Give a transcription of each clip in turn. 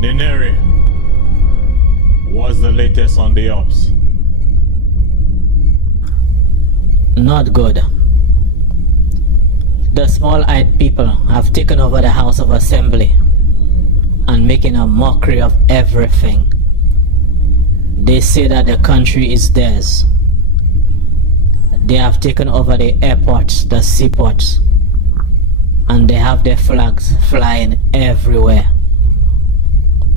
Nineri, what's the latest on the ops? Not good. The small-eyed people have taken over the House of Assembly and making a mockery of everything. They say that the country is theirs. They have taken over the airports, the seaports, and they have their flags flying everywhere.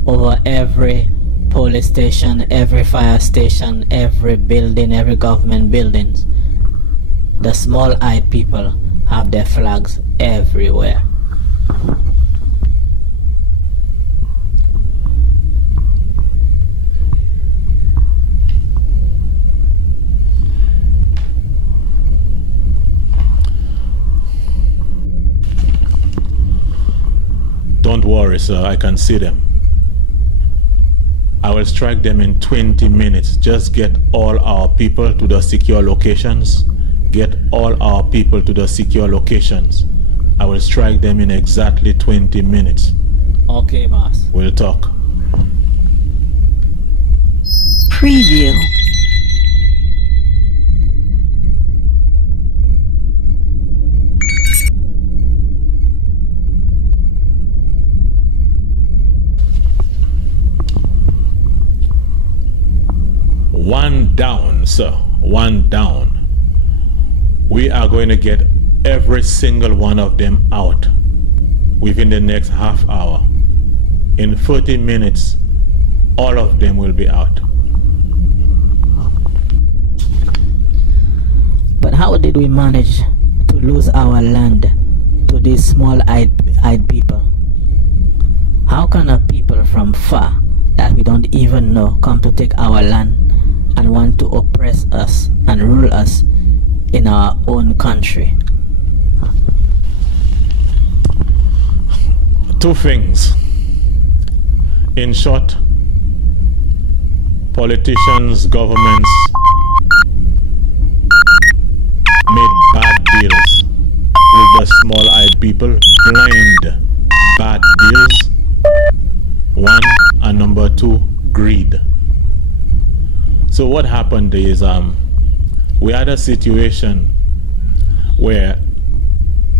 Over every police station, every fire station, every building, every government buildings. The small-eyed people have their flags everywhere. Don't worry, sir, I can see them. I will strike them in 20 minutes. Just get all our people to the secure locations. Get all our people to the secure locations. I will strike them in exactly 20 minutes. Okay, boss. We'll talk. Preview. One down, sir. One down. We are going to get every single one of them out within the next half hour. In 30 minutes, all of them will be out. But how did we manage to lose our land to these small-eyed people? How can a people from far that we don't even know come to take our land and want to oppress us and rule us in our own country? Two things. In short, politicians, governments made bad deals with the small-eyed people, blind bad deals. One, and number two, greed. So what happened is we had a situation where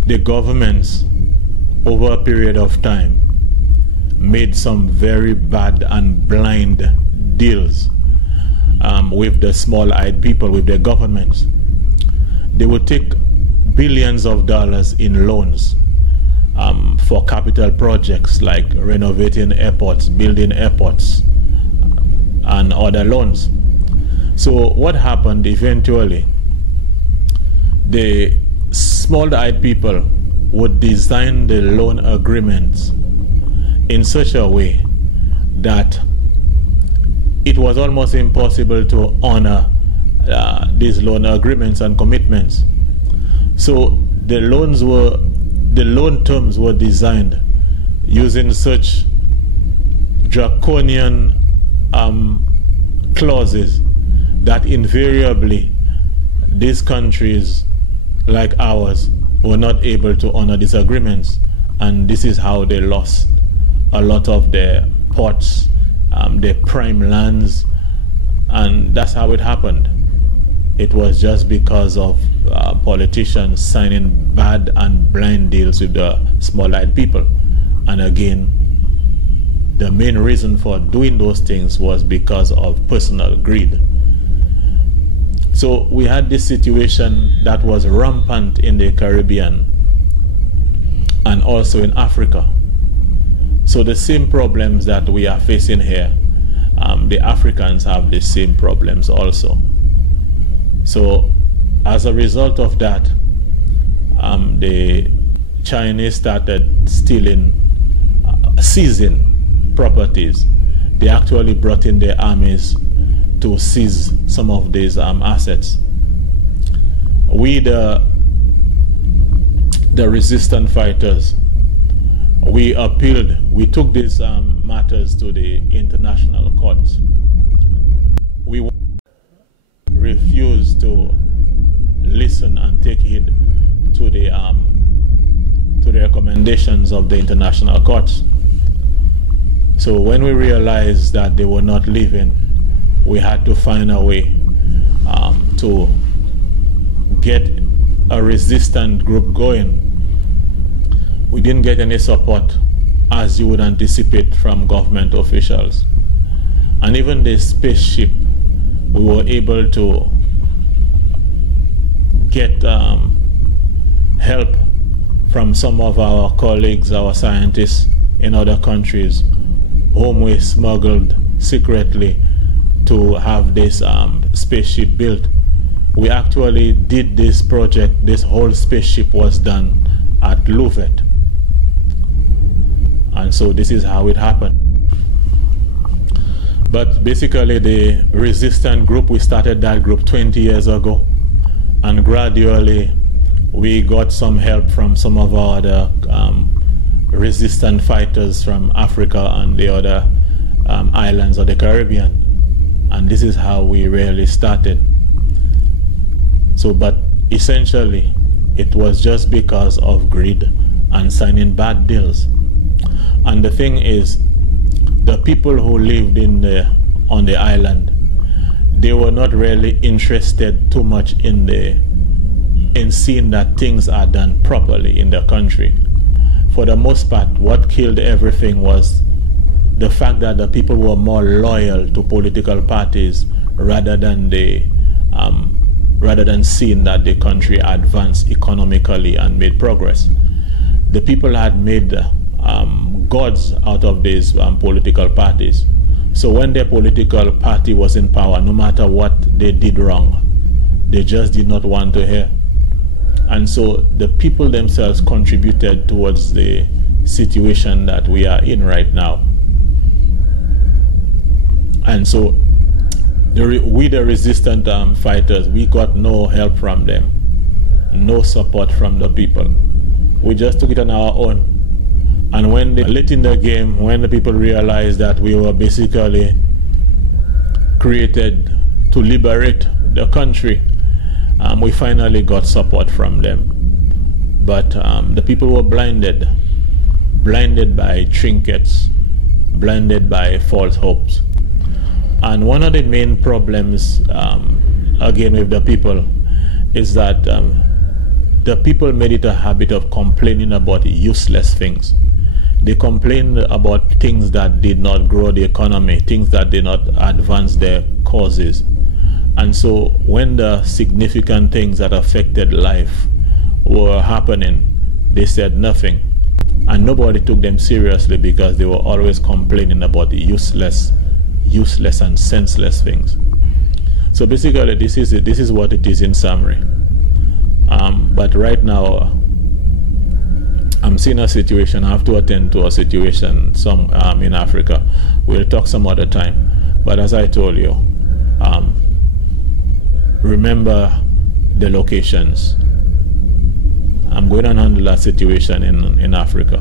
the governments over a period of time made some very bad and blind deals with the small-eyed people, with their governments. They would take billions of dollars in loans for capital projects like renovating airports, building airports, and other loans. So what happened eventually, the small-eyed people would design the loan agreements in such a way that it was almost impossible to honor these loan agreements and commitments. So the loan terms were designed using such draconian clauses that invariably these countries like ours were not able to honor these agreements, and this is how they lost a lot of their ports, their prime lands, and that's how it happened. It was just because of politicians signing bad and blind deals with the small-eyed people. And again, the main reason for doing those things was because of personal greed. So we had this situation that was rampant in the Caribbean and also in Africa. So the same problems that we are facing here, the Africans have the same problems also. So as a result of that, the Chinese started seizing properties. They actually brought in their armies to seize some of these assets. We, the resistant fighters, we appealed. We took these matters to the international courts. We refused to listen and take heed to the recommendations of the international courts. So when we realized that they were not leaving, we had to find a way to get a resistant group going. We didn't get any support, as you would anticipate, from government officials. And even the spaceship, we were able to get help from some of our colleagues, our scientists in other countries, whom we smuggled secretly to have this spaceship built. We actually did this project. This whole spaceship was done at Louvet. And so this is how it happened. But basically the resistant group, we started that group 20 years ago, and gradually we got some help from some of our other resistant fighters from Africa and the other islands of the Caribbean. And this is how we really started. So, but essentially it was just because of greed and signing bad deals. And the thing is, the people who lived on the island, they were not really interested too much in seeing that things are done properly in the country. For the most part, what killed everything was the fact that the people were more loyal to political parties rather than seeing that the country advanced economically and made progress. The people had made gods out of these political parties. So when their political party was in power, no matter what they did wrong, they just did not want to hear. And so the people themselves contributed towards the situation that we are in right now. And so we, the resistant fighters, we got no help from them, no support from the people. We just took it on our own. And when late in the game, when the people realized that we were basically created to liberate the country, we finally got support from them. But the people were blinded by trinkets, blinded by false hopes. And one of the main problems, again, with the people is that the people made it a habit of complaining about useless things. They complained about things that did not grow the economy, things that did not advance their causes. And so when the significant things that affected life were happening, they said nothing. And nobody took them seriously because they were always complaining about the useless and senseless things. So basically this is what it is in summary. But right now I'm seeing a situation. I have to attend to a situation in Africa. We'll talk some other time. But as I told you, remember the locations. I'm going to handle that situation in Africa.